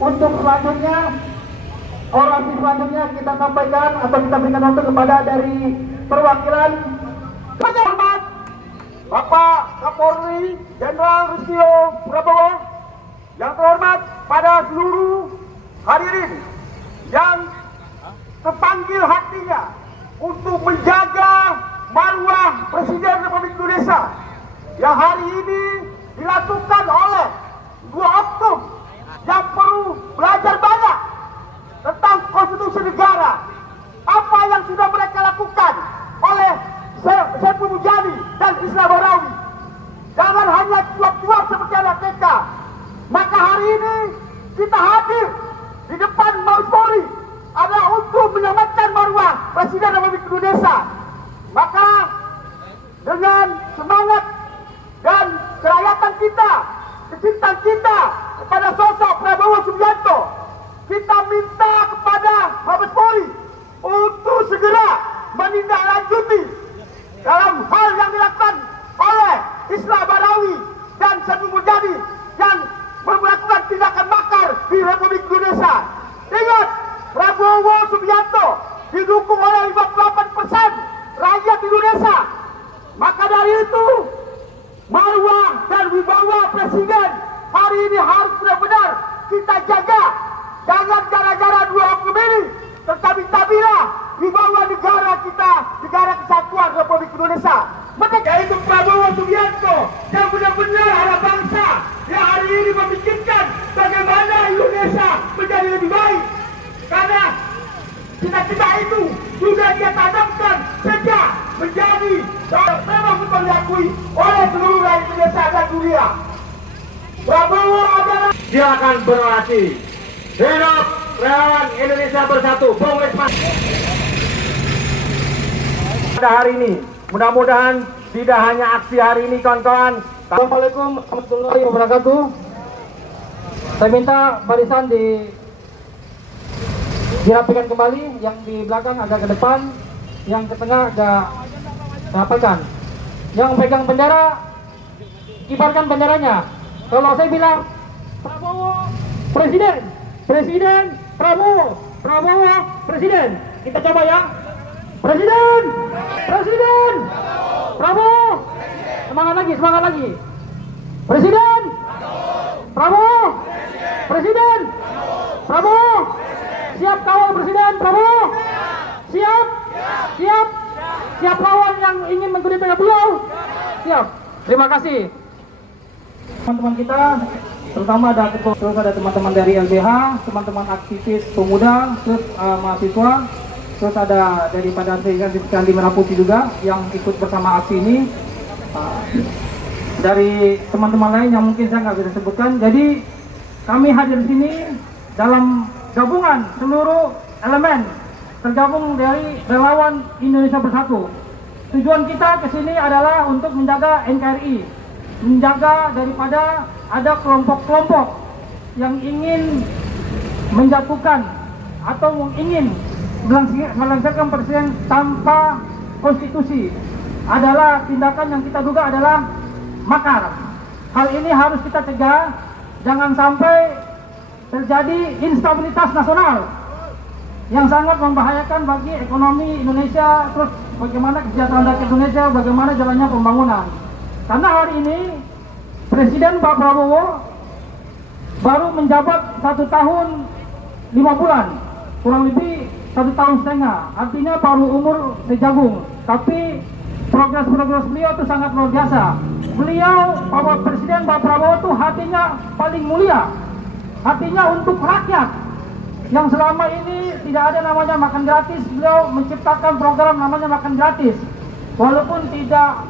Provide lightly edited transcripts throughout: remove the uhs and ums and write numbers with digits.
untuk selanjutnya, orasi selanjutnya kita sampaikan atau kita berikan waktu kepada dari perwakilan Hormat Bapak Kapolri Jenderal Listio Prabowo, yang terhormat pada seluruh hadirin yang terpanggil hatinya untuk menjaga marwah Presiden Republik Indonesia yang hari ini dilakukan oleh dua oknum yang perlu belajar banyak tentang konstitusi negara. Apa yang sudah mereka lakukan oleh Saiful Mujani dan Islah Bahrawi, jangan hanya cuap-cuap seperti anak TK. Maka hari ini kita hadir di depan Mabes Polri adalah untuk menyelamatkan marwah Presiden Republik Indonesia. Maka dengan semangat dan kerakyatan kita, kecintaan kita kepada sosok Prabowo Subianto, kita minta kepada Mabes Polri untuk segera menindaklanjuti dalam hal yang dilakukan oleh Islah Bahrawi dan Saiful Mujani yang melakukan tindakan makar di Republik Indonesia. Ingat, Prabowo Subianto didukung oleh 58% rakyat Indonesia. Maka dari itu, marwah dan wibawa Presiden hari ini harus benar-benar kita jaga. Jangan gara-gara dua oknum ini tertabik-tabilah wibawa negara kita, negara kesatuan Republik Indonesia. Yaitu Prabowo Subianto yang benar-benar anak bangsa yang hari ini memikirkan bagaimana Indonesia menjadi lebih baik. Karena cita-cita itu sudah dia tanamkan sejak menjadi memang diakui oleh seluruh rakyat Indonesia dan dunia. Prabowo adalah, silakan berorasi. Hidup relawan Indonesia Bersatu. Pada hari ini, mudah-mudahan tidak hanya aksi hari ini, kawan-kawan. Assalamualaikum warahmatullahi wabarakatuh. Saya minta barisan dirapikan kembali, yang di belakang agak ke depan, yang ke tengah agak rapatkan. Yang pegang bendera, kibarkan benderanya. Kalau saya bilang Prabowo Presiden, Presiden Prabowo, Prabowo Presiden. Kita coba ya. Presiden, Presiden Prabowo. Semangat lagi, semangat lagi. Presiden Prabowo, Presiden Prabowo. Siap kawal Presiden Prabowo? Siap? Siap? Siap lawan yang ingin mengkudeta beliau? Siap. Terima kasih. Teman-teman kita, terutama ada ketua, terus ada teman-teman dari LBH, teman-teman aktivis pemuda, terus mahasiswa, terus ada daripada Candi Merah Putih juga yang ikut bersama aksi ini. Dari teman-teman lain yang mungkin saya nggak bisa sebutkan. Jadi kami hadir di sini dalam gabungan seluruh elemen tergabung dari relawan Indonesia Bersatu. Tujuan kita ke sini adalah untuk menjaga NKRI, menjaga daripada ada kelompok-kelompok yang ingin menjatuhkan atau ingin melangsungkan presiden tanpa konstitusi. Adalah tindakan yang kita duga adalah makar. Hal ini harus kita cegah, jangan sampai terjadi instabilitas nasional yang sangat membahayakan bagi ekonomi Indonesia, terus bagaimana kesejahteraan rakyat Indonesia, bagaimana jalannya pembangunan. Karena hari ini Presiden Pak Prabowo baru menjabat 1 tahun 5 bulan, kurang lebih 1 tahun setengah, artinya baru umur sejagung. Tapi progres beliau itu sangat luar biasa. Beliau, Bapak Presiden Pak Prabowo itu hatinya paling mulia, hatinya untuk rakyat. Yang selama ini tidak ada namanya makan gratis, beliau menciptakan program namanya makan gratis. Walaupun tidak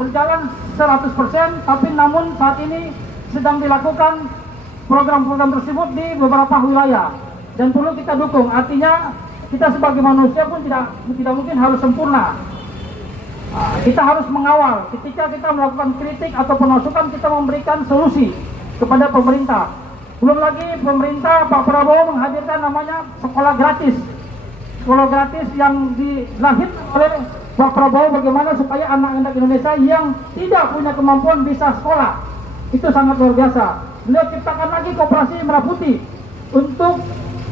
berjalan 100%, tapi namun saat ini sedang dilakukan program-program tersebut di beberapa wilayah dan perlu kita dukung. Artinya kita sebagai manusia pun tidak mungkin harus sempurna. Kita harus mengawal. Ketika kita melakukan kritik atau penasukan, kita memberikan solusi kepada pemerintah. Belum lagi pemerintah Pak Prabowo menghadirkan namanya sekolah gratis. Sekolah gratis yang dilahirkan oleh Pak Prabowo bagaimana supaya anak-anak Indonesia yang tidak punya kemampuan bisa sekolah. Itu sangat luar biasa. Beliau ciptakan lagi koperasi Merah Putih untuk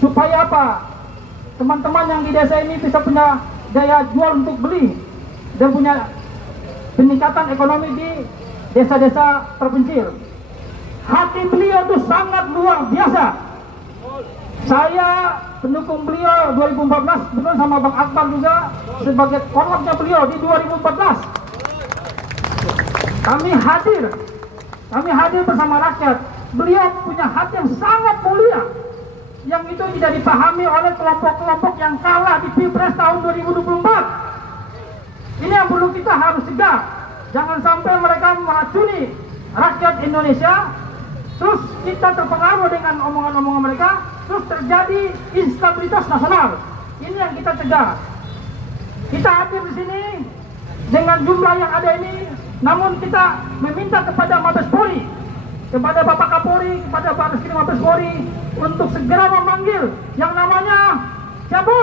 supaya apa? Teman-teman yang di desa ini bisa punya daya jual untuk beli dan punya peningkatan ekonomi di desa-desa terpencil. Hati beliau itu sangat luar biasa. Saya pendukung beliau 2014, betul sama Bang Akbar juga sebagai kolabnya beliau di 2014. Kami hadir bersama rakyat. Beliau punya hati yang sangat mulia, yang itu tidak dipahami oleh kelompok-kelompok yang kalah di Pilpres tahun 2024. Ini yang perlu kita harus cegah. Jangan sampai mereka meracuni rakyat Indonesia, terus kita terpengaruh dengan omongan-omongan mereka, terus terjadi instabilitas nasional. Ini yang kita cegah. Kita hadir di sini dengan jumlah yang ada ini, namun kita meminta kepada Mabes Polri, kepada Bapak Kapolri, kepada Baris Krim Mabes Polri untuk segera memanggil yang namanya siapa?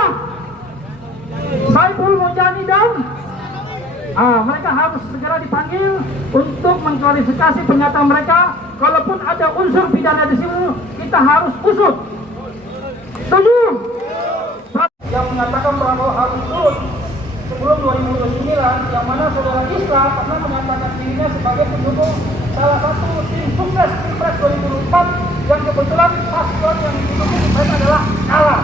Saiful Munjani dan mereka harus segera dipanggil untuk mengklarifikasi pernyataan mereka. Kalaupun ada unsur pidana di sini, kita harus usut. Setuju? Yang mengatakan bahwa harus turun sebelum 2029, yang mana saudara Islam pernah menyatakan dirinya sebagai pendukung salah satu tim sukses Pilpres 2024 yang kebetulan paslon yang didukung mereka adalah kalah.